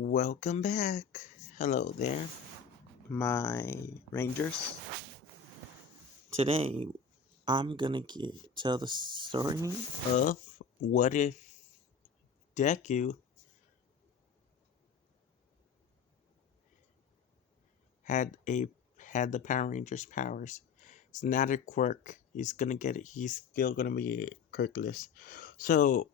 Welcome back. Hello there, my Rangers. Today, I'm gonna tell the story of what if Deku had a had the Power Rangers powers. It's not a quirk. He's gonna get it. He's still gonna be quirkless. So,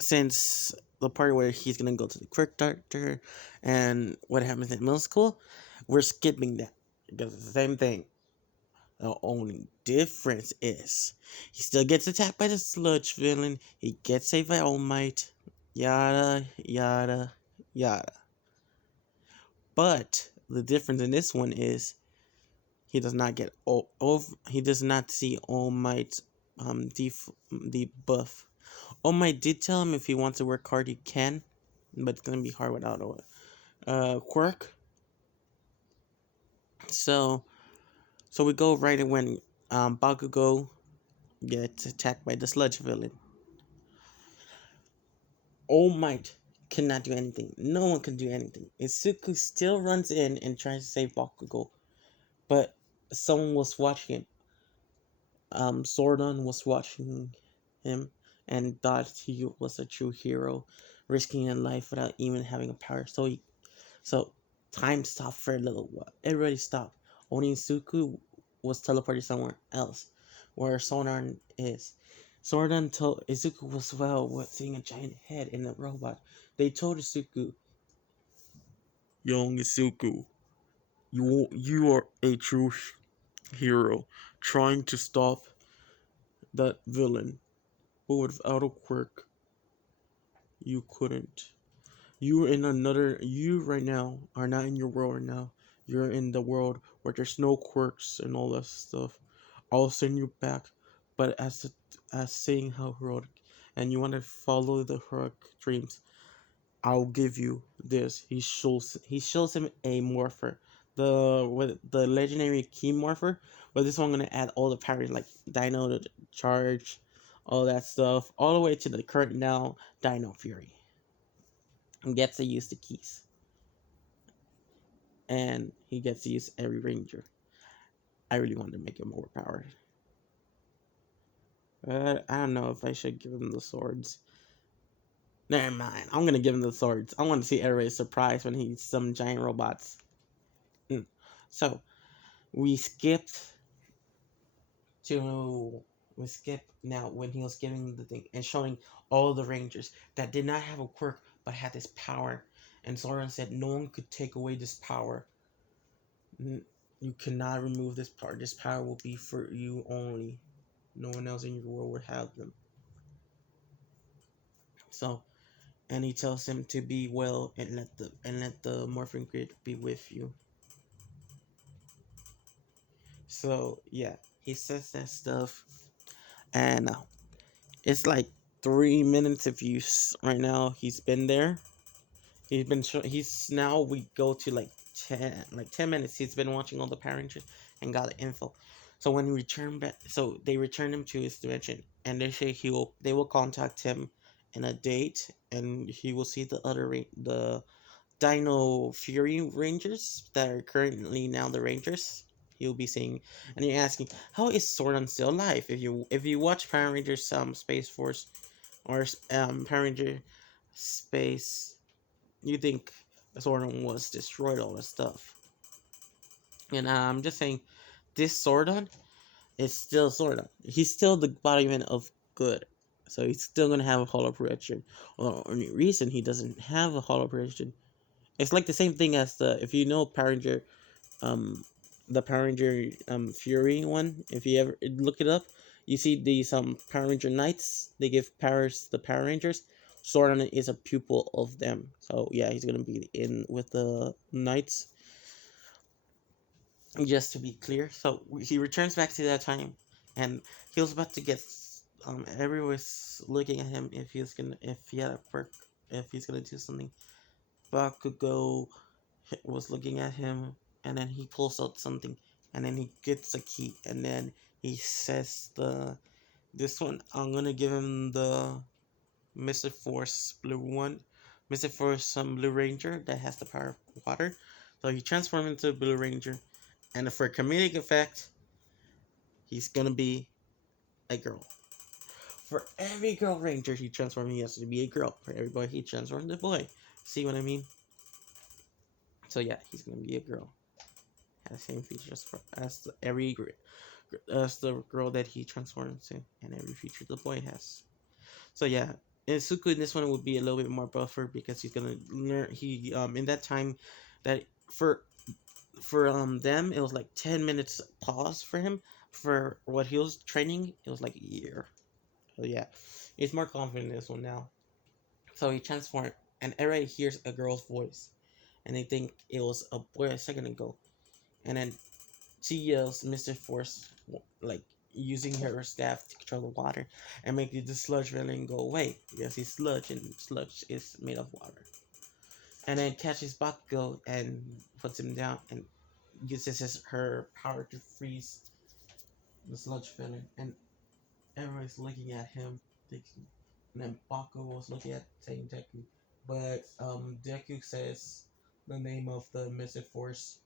since the part where he's gonna go to the quirk doctor and what happens in middle school, we're skipping that because it's the same thing. The only difference is he still gets attacked by the sludge villain, he gets saved by All Might, yada yada yada. But the difference in this one is he does not get he does not see All Might's debuff. All Might did tell him if he wants to work hard he can, but it's gonna be hard without a quirk. So we go right when Bakugo gets attacked by the sludge villain. All Might cannot do anything. No one can do anything. Izuku still runs in and tries to save Bakugo, but someone was watching him. Zordon was watching him and thought he was a true hero, risking his life without even having a power. So time stopped for a little while. Everybody stopped. Only Izuku was teleported somewhere else, where Zordon is. Zordon told Izuku was seeing a giant head in a robot. They told Izuku, "Young Izuku, you are a true hero, trying to stop that villain, but without a quirk, you couldn't. You right now are not in your world right now. You're in the world where there's no quirks and all that stuff. I'll send you back, but as saying how heroic, and you want to follow the heroic dreams, I'll give you this." He shows him a Morpher, the legendary key Morpher. But this one I'm gonna add all the powers like Dino to charge, all that stuff, all the way to the current now Dino Fury. And gets to use the keys, and he gets to use every Ranger. I really wanted to make him overpowered, but I don't know if I should give him the swords. Never mind. I'm gonna give him the swords. I want to see everybody surprised when he summons giant robots. So we skipped to we skip now when he was giving the thing and showing all the Rangers that did not have a quirk but had this power. And Zordon said no one could take away this power. You cannot remove this power. This power will be for you only. No one else in your world would have them. So, and he tells him to be well and let the morphing grid be with you. So yeah, he says that stuff, and it's like 3 minutes of use right now. He's been there. He's now we go to like 10 minutes. He's been watching all the Power Rangers and got the info. So when we return back, so they return him to his dimension, and they say they will contact him in a date, and he will see the Dino Fury Rangers that are currently now the Rangers. He'll be seeing, and you're asking, how is Sordon still alive? If you watch Power Rangers Space Force or Power Ranger Space, you think Sordon was destroyed, all that stuff. And I'm just saying, this Sordon is still Sordon. He's still the embodiment of good. So he's still gonna have a hollow projection. Well, the only reason he doesn't have a hollow projection, it's like the same thing as if you know Power Ranger, the Power Ranger Fury one. If you ever look it up, you see these Power Ranger Knights. They give powers to the Power Rangers. Sordon is a pupil of them. So yeah, he's gonna be in with the Knights. Just to be clear, so he returns back to that time, and he was about to get. Everyone was looking at him if he had a quirk, if he's gonna do something. Bakugo was looking at him, and then he pulls out something, and then he gets a key, and then he says this one. I'm gonna give him the Mr. Force blue one, Mr. Force some Blue Ranger that has the power of water. So he transforms into a Blue Ranger, and for comedic effect, he's gonna be a girl. For every girl ranger he transforms, he has to be a girl. For every boy he transforms into a boy. See what I mean? So yeah, he's gonna be a girl. Has the same features as the girl that he transforms into, and every feature the boy has. So yeah, and Suku in this one would be a little bit more buffer because he's gonna learn. He in that time that for them it was like 10 minutes pause for him. For what he was training, it was like a year. So yeah, he's more confident in this one now. So he transformed, and everybody hears a girl's voice, and they think it was a boy a second ago. And then she yells, "Mr. Force," like using her staff to control the water and make the sludge feeling go away because he's sludge, and sludge is made of water. And then catches Bakugo and puts him down and uses her power to freeze the sludge feeling. And everybody's looking at him, thinking. And then Bakugo was looking at saying Deku, but Deku says the name of the Mystic Force.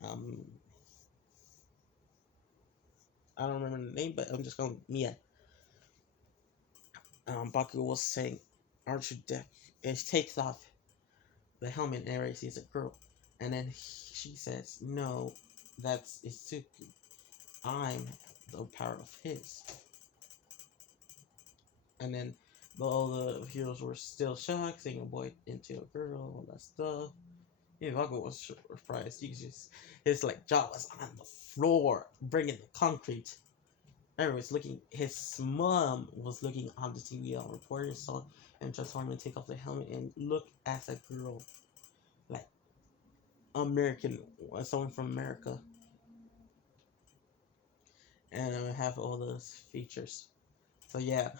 Um, I don't remember the name, but I'm just going Mia. Bakugo was saying, "Aren't you Deku?" And she takes off the helmet, and everybody sees a girl. And then she says, "No, that's Isuku. I'm the power of his." And then all the heroes were still shocked, seeing a boy into a girl, all that stuff. Yeah, Vago was surprised. His like jaw was on the floor, bringing the concrete. Everyone's looking. His mom was looking on the TV. On reporters saw him transform and take off the helmet and look as a girl, like American, someone from America, and have all those features. So yeah,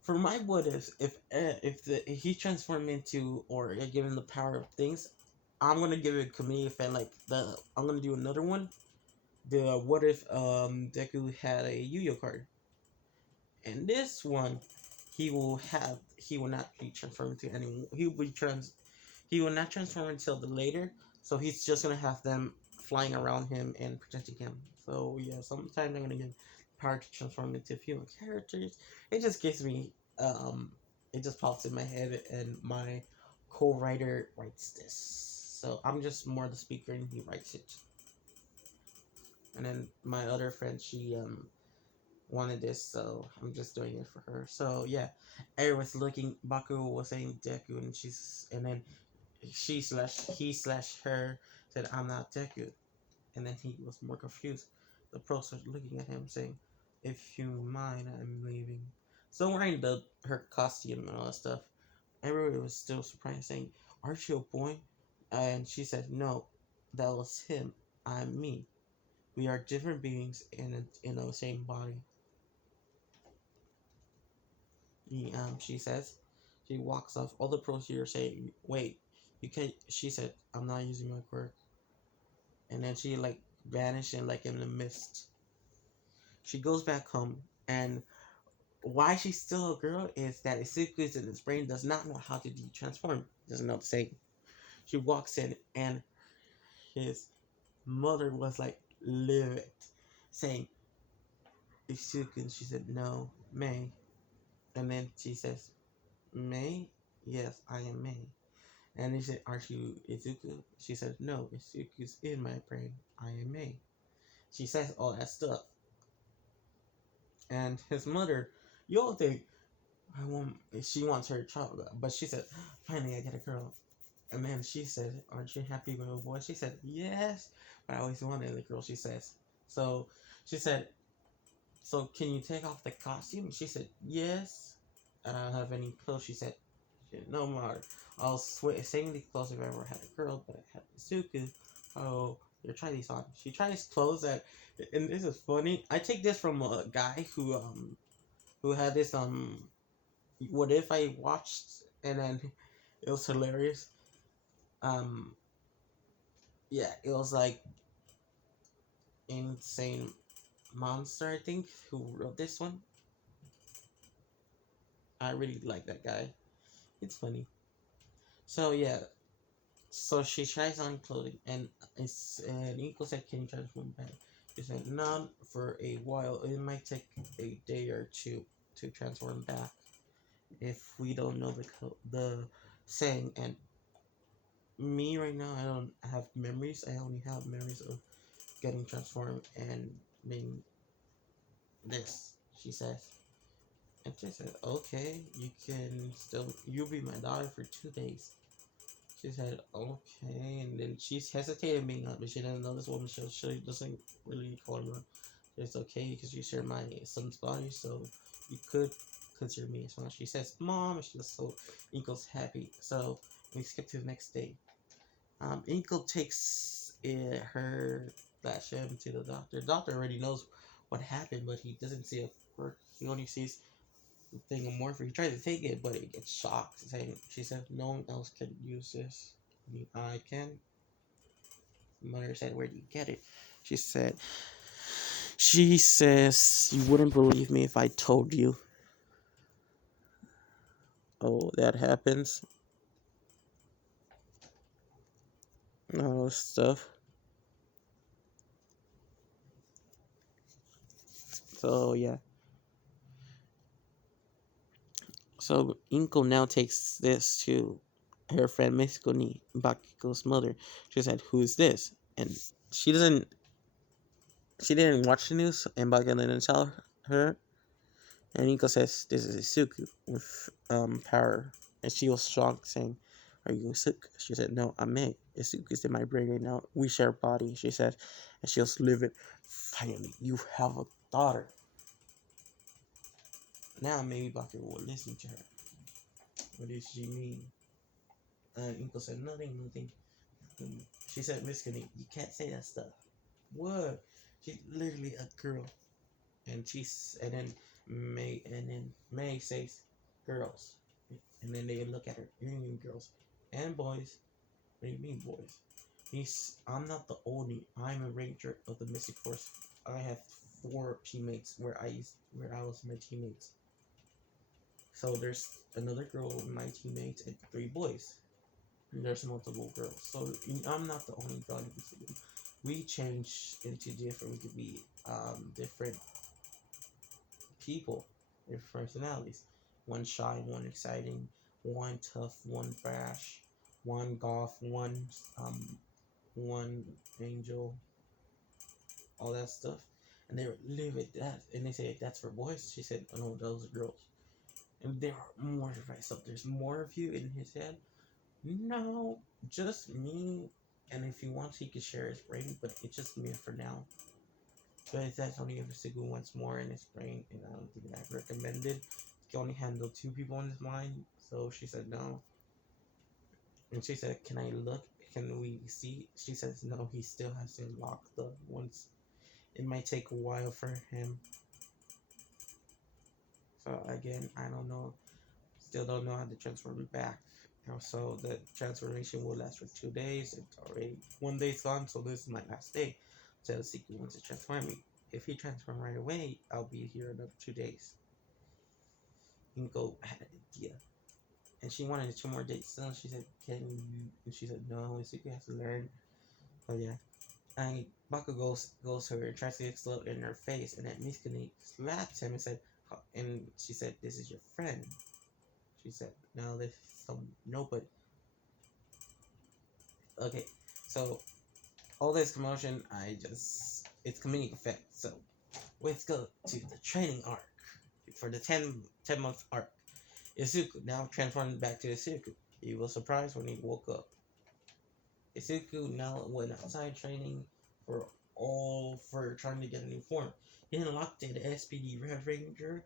for my what if he transformed into or given the power of things, I'm gonna give it a comedic effect. Like I'm gonna do another one. The what if Deku had a Yu-Gi-Oh card, and this one he will not be transformed into anyone. He will not transform until the later. So he's just gonna have them flying around him and protecting him. So yeah, sometimes I'm gonna give power to transform into female characters. It just gives me it just pops in my head, and my co-writer writes this. So I'm just more the speaker and he writes it. And then my other friend, she wanted this, so I'm just doing it for her. So yeah, everyone's looking. Baku was saying Deku, and then he slash her said, "I'm not Deku," and then he was more confused. The pros was looking at him saying, "If you mind, I'm leaving." So wearing the her costume and all that stuff, everybody was still surprised, saying, "Aren't you a boy?" And she said, "No, that was him. I'm me. We are different beings in the same body." She says. She walks off. All the pros here say, "Wait, you can't." She said, "I'm not using my quirk." And then she like vanished in like in the mist. She goes back home, and why she's still a girl is that Isuku's in his brain does not know how to transform. Doesn't know what to say. She walks in, and his mother was like livid, saying, "Isuku," and she said, "No, May." And then she says, "May? Yes, I am May." And he said, "Aren't you Izuku?" She said, "No, Izuku's in my brain. I am May." She says all that stuff. And his mother, you'll think, I want, she wants her child, but she said, "Finally, I get a girl." And then she said, "Aren't you happy with a boy?" She said, "Yes, but I always wanted a girl," she says. So she said, "So can you take off the costume?" She said, "Yes." "I don't have any clothes," she said. "No more. I'll same these clothes if I ever had a girl, but I had Suku. Oh, you try these on." She tries clothes that, and this is funny. I take this from a guy who had this What if I watched, and then it was hilarious. Um, yeah, it was like Insane Monster, I think, who wrote this one. I really like that guy. It's funny. So yeah, so she tries on clothing, and Nico said, "Can you transform back?" She said, "Not for a while. It might take a day or two to transform back if we don't know the saying." And me right now, I don't have memories. I only have memories of getting transformed and being this. She says, and she said, "Okay, you can still. You'll be my daughter for 2 days." She said, "Okay," and then she's hesitating being up, but she doesn't know this woman. She doesn't really call her mom. It's okay because you share my son's body, so you could consider me as well. She says, "Mom," and she's so Inkle's happy. So we skip to the next day. Inkle takes her him to the doctor. The doctor already knows what happened, but he doesn't see a quirk. He only sees the thing of Morpher. He tries to take it, but it gets shocked. Saying, she said, "No one else can use this. I can." Mother said, "Where do you get it?" She said, "She says you wouldn't believe me if I told you." Oh, that happens. Oh, stuff. So yeah. So Inko now takes this to her friend Mikuni, Bakiko's mother. She said, "Who's this?" And she doesn't. She didn't watch the news, and Bakiko didn't tell her. And Inko says, "This is Isuku with power." And she was shocked, saying, "Are you Isuku?" She said, "No, I'm May. Isuku is in my brain right now. We share a body," she said. And she was livid. "Finally, you have a daughter." Now maybe Bakiko will listen to her. What does she mean? And Inko said, "Nothing, nothing." She said, "Miss Kenny, you can't say that stuff." What? She's literally a girl. And then May says, "Girls." And then they look at her. "You mean girls and boys?" "What do you mean boys?" "I'm not the only. I'm a ranger of the Mystic Force. I have 4 teammates where I was my teammates. So there's another girl in my teammates and 3 boys. And there's multiple girls. So I'm not the only girl in this game. We change into different. We could be different people, different personalities. One shy, one exciting, one tough, one brash, one goth, one angel, all that stuff." And they live at that, and they say, "That's for boys." She said, "Oh no, those are girls." And there are more right, so there's more of you in his head. No, just me. And if he wants, he could share his brain, but it's just me for now. But that's only if Sigu wants more in his brain, and I don't think that I recommended. He can only handle 2 people in his mind, so she said no. And she said, "Can I look? Can we see?" She says, "No, he still has to unlock the ones. It might take a while for him." So again, I don't know. Still don't know how to transform back. So the transformation will last for 2 days. It's already 1 day's gone, so this is my last day. So the secret wants to transform me. If he transform right away, I'll be here another 2 days. Inko had an idea, and she wanted 2 more days. So she said, "Can you?" And she said, "No, Isuku has to learn." Oh yeah. And Baku goes to her and tries to explode in her face, and then Miskuni slaps him and said, and she said, "This is your friend." She said, "No, this is some nobody." Okay, so all this commotion, it's comedic effect. So let's go to the training arc for the 10 month arc. Isuku now transformed back to Isuku. He was surprised when he woke up. Isuku now went outside training for trying to get a new form. He unlocked the SPD Red Ranger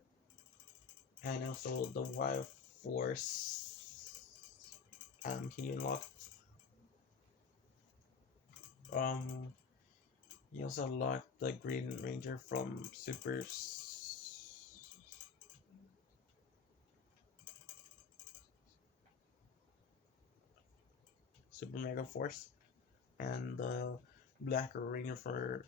and also the Wild Force. He unlocked um he also unlocked the Green Ranger from Super Mega Force, and the Black Ranger for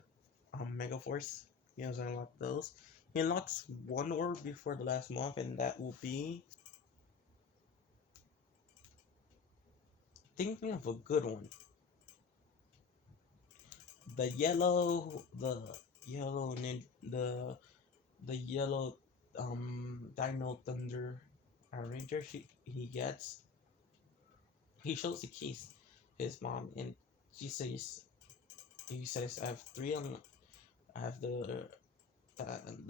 Mega Force. He has unlocked those. He unlocks one orb before the last month, and that will be thinking of a good one. The yellow, the yellow Dino Thunder Ranger. He gets. He shows the keys to his mom, and she says, he says, I have three on. I have the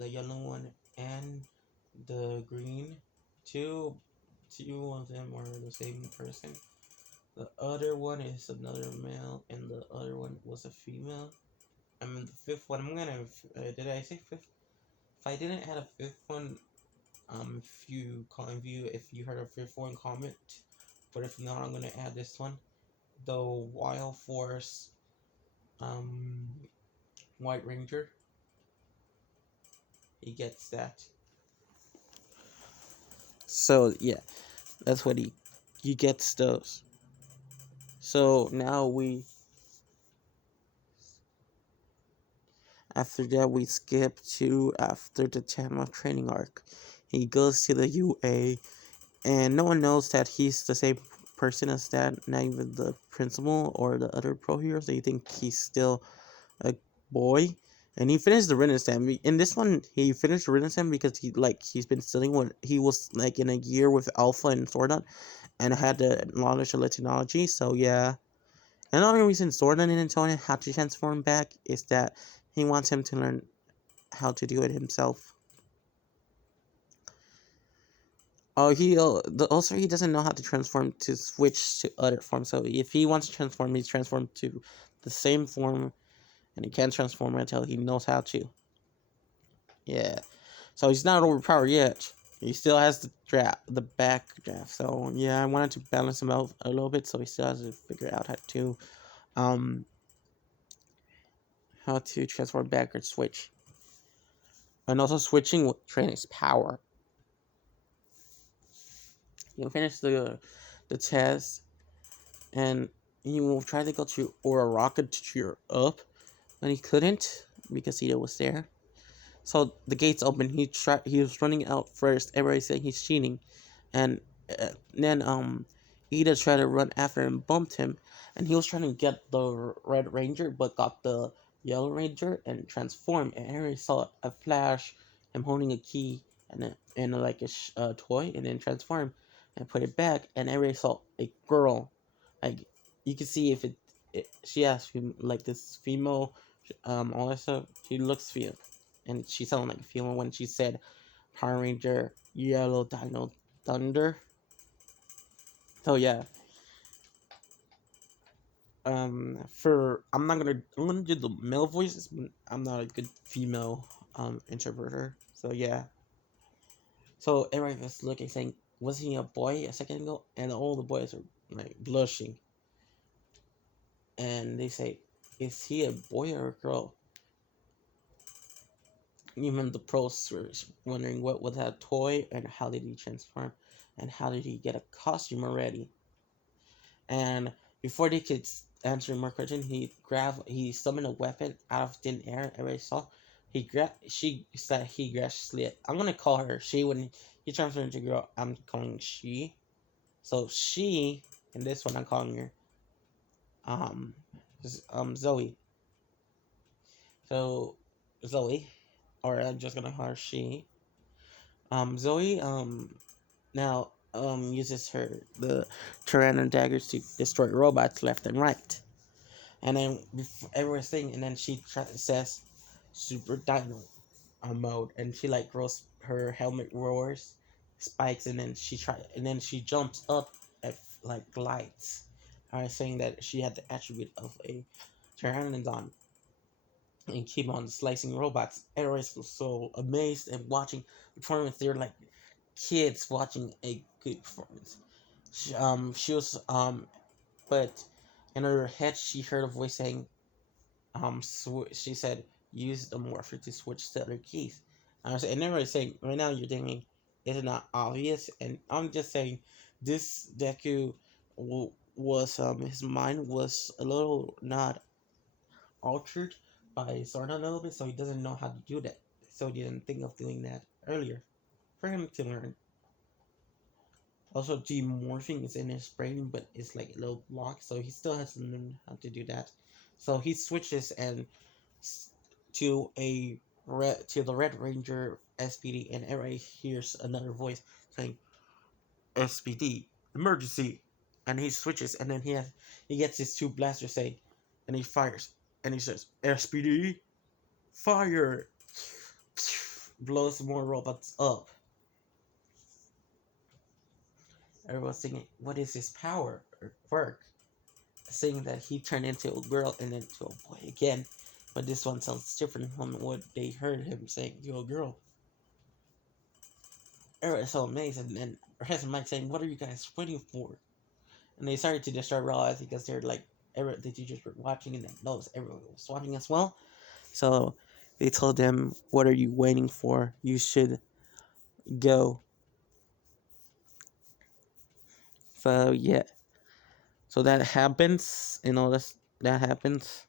yellow one and the green. Two two of them are the same person. The other one is another male, and the other one was a female. I mean, the fifth one. I'm gonna. Did I say fifth? If I didn't add a fifth one, if you heard a fifth one, comment. But if not, I'm gonna add this one. The Wild Force, um, White Ranger. He gets that. So yeah, that's what he gets those. So now after that we skip to after the channel training arc. He goes to the UA, and no one knows that he's the same person as that. Not even the principal or the other pro heroes. They think he's still a boy. And he finished the Renaissance. In this one, he finished the Renaissance because he's been studying when he was like in a year with Alpha and Sordon, and had the knowledge of technology. So yeah. And the only reason Sordon didn't tell him how to transform back is that he wants him to learn how to do it himself. Oh, also he doesn't know how to transform to switch to other forms. So if he wants to transform, he's transformed to the same form, and he can't transform until he knows how to. Yeah, so he's not overpowered yet. He still has the back draft. So yeah, I wanted to balance him out a little bit, so he still has to figure out um how to transform back or switch, and also switching will train his power. He'll finish the test, and he will try to go to or a rocket to cheer up, and he couldn't because Ida was there. So the gates open. He was running out first. Everybody said he's cheating, and then Ida tried to run after him, bumped him, and he was trying to get the Red Ranger, but got the Yellow Ranger and transformed. And Harry saw a flash, him holding a key and like a toy, and then transform and put it back. And Harry saw a girl, like you could see if she has like this female, all that stuff. She looks female, and she sounded like a female when she said Power Ranger Yellow Dino Thunder. So yeah, for I'm gonna do the male voices. I'm not a good female interpreter. So yeah. So everyone was looking, saying, "Was he a boy a second ago?" And all the boys are like blushing, and they say, "Is he a boy or a girl?" Even the pros were wondering what was that toy and how did he transform, and how did he get a costume already. And before they could answer more questions, he summoned a weapon out of thin air. Everybody saw. She said he grabbed Slit. I'm gonna call her she when he transformed into a girl. I'm calling she. So she, in this one, I'm calling her um Zoe. So Zoe, or I'm just gonna call her she. Zoe now uses the Tyrannus daggers to destroy robots left and right. And then everyone's saying, and then says Super Dino mode, and she like rolls her helmet roars, spikes, and then she jumps up at like glides. I was saying that she had the attribute of a Pteranodon and keep on slicing robots. Everyone's so amazed and watching the performance. They're like kids watching a good performance. She was but in her head she heard a voice saying, she said, use the morpher to switch to other keys. And they were saying, right now you're thinking, it's not obvious, and I'm just saying, this Deku was his mind was a little not altered by Sora a little bit, so he doesn't know how to do that. So he didn't think of doing that earlier for him to learn. Also, demorphing is in his brain, but it's like a little block, so he still has to learn how to do that. So he switches and to the Red Ranger SPD, and everybody hears another voice saying SPD emergency, and he switches, and then he gets his two blasters saying, and he fires, and he says SPD fire, blows more robots up. Everyone's thinking, what is his power or quirk? Saying that he turned into a girl and then to a boy again, but this one sounds different from what they heard him saying to a girl. Everyone's so amazed, and then Professor Mike saying, "What are you guys waiting for?" And they started to just start realizing because they're like, the teachers were watching and they noticed everyone was watching as well. So they told them, "What are you waiting for? You should go." So yeah, so that happens, that happens.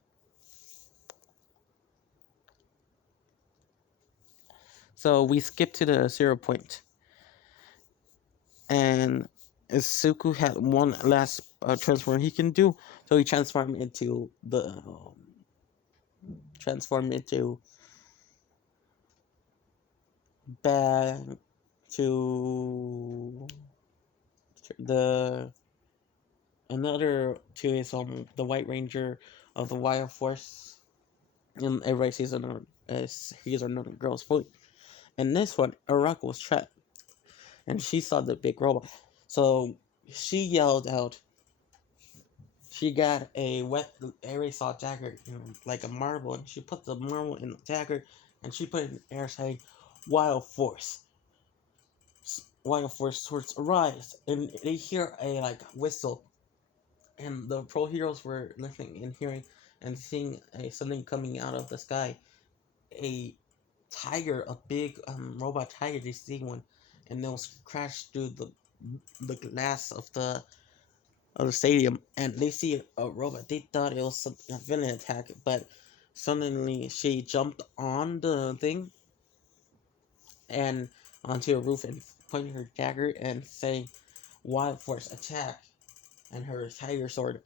So we skip to the 0 point, and Suku had one last transform he can do, so he transformed into back to the another to his the White Ranger of the Wild Force, and everybody sees another as he's another girl's foot. And this one, Araka was trapped, and she saw the big robot, so she yelled out. She got a wet aerosol dagger, like a marble, and she put the marble in the dagger, and she put it in the air, saying, "Wild Force, Wild Force swords arise!" And they hear a like whistle, and the pro heroes were listening and hearing and seeing something coming out of the sky, a tiger, a big robot tiger. They see one, and they'll crash through the glass of the stadium, and they see a robot. They thought it was a villain attack, but suddenly she jumped on the thing and onto a roof and pointing her dagger and saying, "Wild Force attack!" And her tiger sword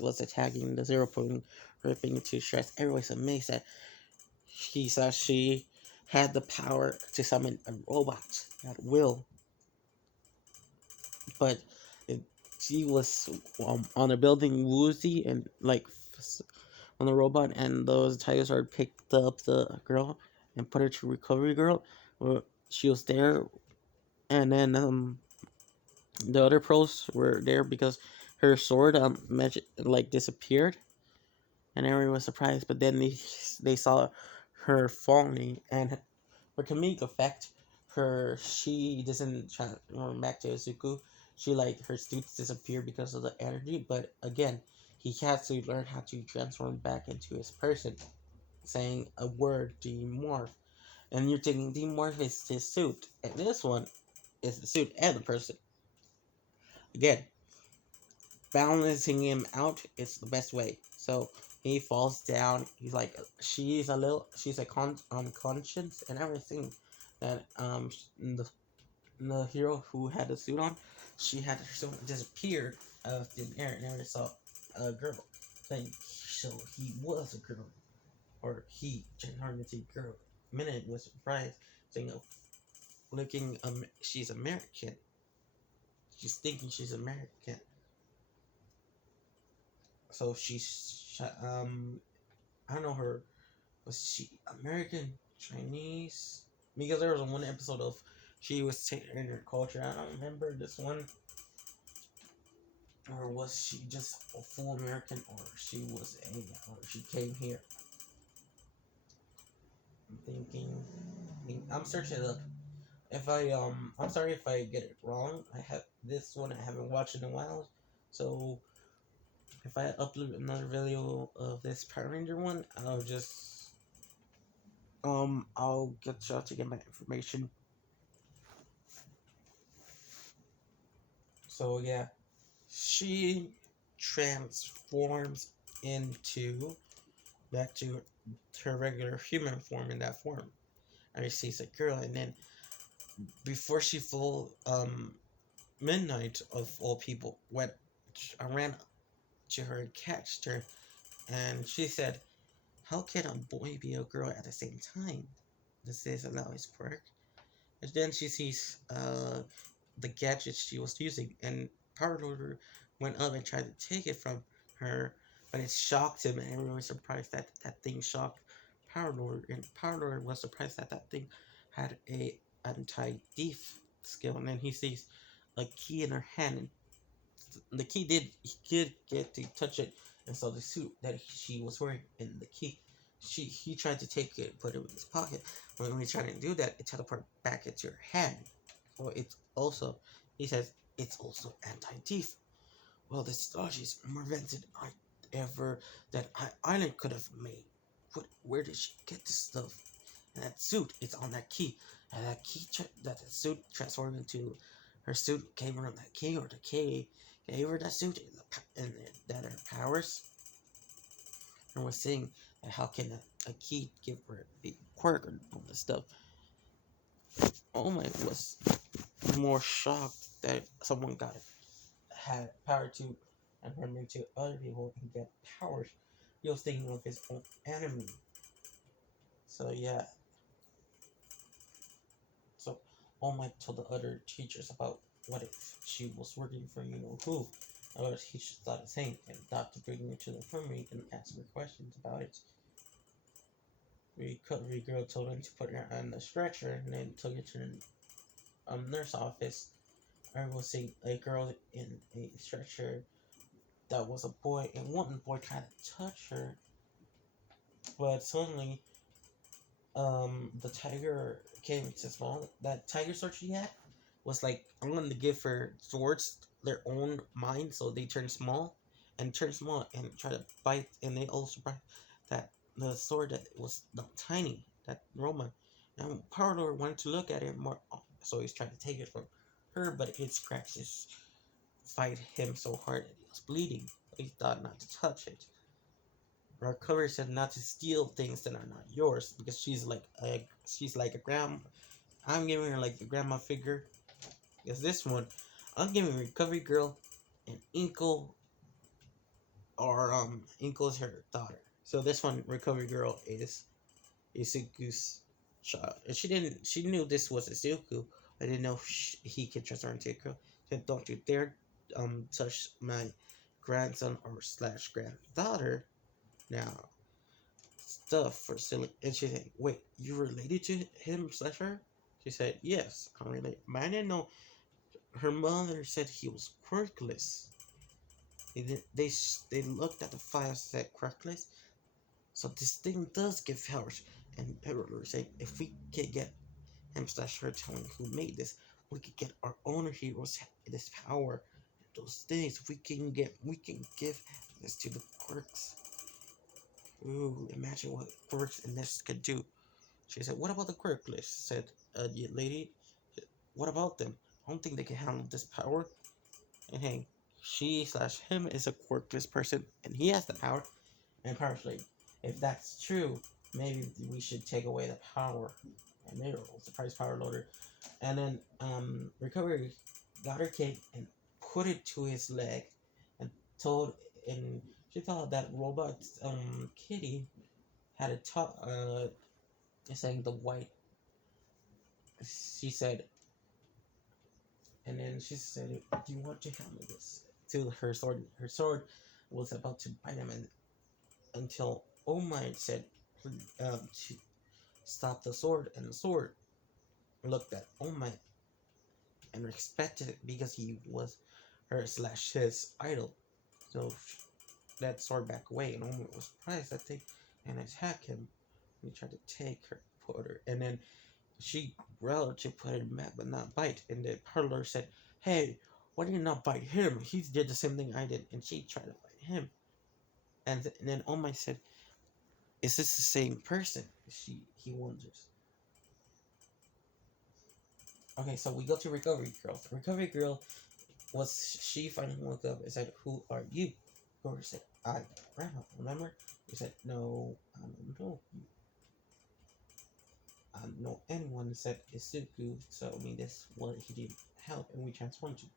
was attacking the 0 point, ripping to shreds. Everyone's amazed that she saw she had the power to summon a robot at will, but it, she was on a building woozy and like on the robot, and those tiger sword picked up the girl and put her to recovery girl. Where she was there, and then the other pros were there because her sword magic like disappeared, and everyone was surprised. But then they saw her falling, and for comedic effect, she doesn't transform back to Izuku. She like her suits disappear because of the energy. But again, he has to learn how to transform back into his person, saying a word, demorph. And you're thinking demorph is his suit, and this one is the suit and the person. Again, balancing him out is the best way. So he falls down. He's like, she's a unconscious and everything. That the hero who had the suit on, she had her suit disappeared out of thin air, and never saw a girl. Saying, so he was a girl, or he turned into a girl. Minute was surprised, saying, looking, she's American. She's thinking she's American. So she's I don't know her. Was she American, Chinese? Because there was one episode of she was in her culture. I don't remember this one. Or was she just a full American, or she was or she came here? I'm thinking. I'm searching it up. If I'm sorry if I get it wrong. I have this one I haven't watched in a while, so if I upload another video of this Power Ranger one, I'll get y'all to get my information. So yeah, she transforms into back to her regular human form in that form. And she sees a girl, and then before she full midnight of all people, went I ran to her and catched her, and she said, "How can a boy be a girl at the same time? This is Aloy's quirk." And then she sees the gadget she was using, and Power Loader went up and tried to take it from her, but it shocked him, and everyone was surprised that that thing shocked Power Loader, and Power Loader was surprised that that thing had a anti-thief skill, and then he sees a key in her hand, and the key did he did get to touch it, and so the suit that she was wearing and the key, he tried to take it, put it in his pocket. When he tried to do that, it teleported back into her hand. So it's also, he says, it's also anti-thief. Well, this dodge is more invented I ever that Island could have made. Where did she get this stuff? And that suit, it's on that key, and that key that the suit transformed into her suit came from that key, or the key gave her that suit, and that her powers. And we're saying that how can a key give her a quirk or all this stuff? Oh my, was more shocked that someone got it, had power to and turn into other people and get powers. He was thinking of his own enemy. So yeah. So All Might told the other teachers about what if she was working for you know who. Other teachers thought the same and thought to bring her to the infirmary and ask her questions about it. The recovery girl told him to put her on the stretcher and then took her to the nurse office. I was seeing a girl in a stretcher that was a boy, and one boy tried to touch her, but suddenly the tiger came to small. That tiger sword she had was like, I'm going to give her swords their own mind, so they turn small and try to bite, and they all surprised that the sword that was not tiny, that Roma. And Parlor wanted to look at it more, so he's trying to take it from her, but its scratches fight him so hard that he was bleeding. He thought not to touch it. Recovery said not to steal things that are not yours, because she's like a grandma. I'm giving her like a grandma figure. Because this one, I'm giving Recovery Girl an Inkle, or Inkle's her daughter. So this one, Recovery Girl, is Isuku's child. And she knew this was Isuku. I didn't know he could transform into a girl. She said, "Don't you dare touch my grandson or slash granddaughter now." Stuff for silly. And she said, "Wait, you related to him slash her?" She said, "Yes, I'm related." But I didn't know her mother said he was quirkless. They looked at the file and said quirkless. So this thing does give powers. And Edward said, if we can get him slash her telling who made this, we could get our own heroes this power. Those things we can give this to the quirks. Ooh, imagine what quirks in this could do. She said, "What about the quirkless?" said a lady. "What about them? I don't think they can handle this power." And hey, she slash him is a quirkless person, and he has the power. And Power's like, if that's true, maybe we should take away the power. And they were surprise power loader. And then Recovery got her cake and put it to his leg, and told, and she thought that robot kitty had a top saying the white. She said, and then she said, "Do you want to handle this?" To her sword. Her sword was about to bite him, and until Omai said, to stop the sword, and the sword looked at Omai and respected it because he was her slash his idol. So that sword back away, and Omai was surprised that they and attacked him. He tried to take her, put her, and then she growled to put him back, but not bite. And the parlor said, "Hey, why did you not bite him? He did the same thing I did." And she tried to bite him. And then Omai said, "Is this the same person?" He wonders. Okay, so we go to Recovery Girl. Recovery Girl was she finally woke up and said, "Who are you?" Recovery said, "I'm Grandma. Remember?" He said, "No, I don't know you. I don't know anyone." Said Isuku, so I mean this what he didn't help, and we transformed you.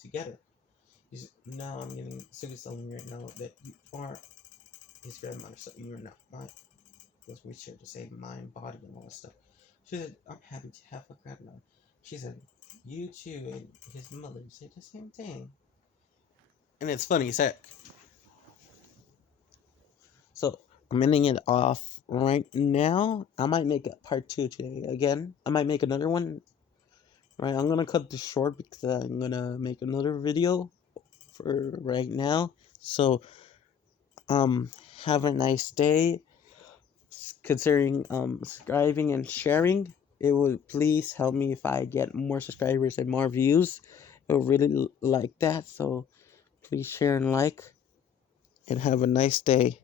together. Now I'm getting sick of telling you right now that you are his grandmother, so you're not mine. Because we share the same mind, body, and all that stuff. She said, I'm happy to have a grandmother. She said, you two and his mother say the same thing. And it's funny as heck. So I'm ending it off right now. I might make a part 2 today again. I might make another one. Right, I'm gonna cut this short because I'm gonna make another video for right now. So have a nice day. Considering subscribing and sharing, it would please help me if I get more subscribers and more views. I would really like that. So please share and like, and have a nice day.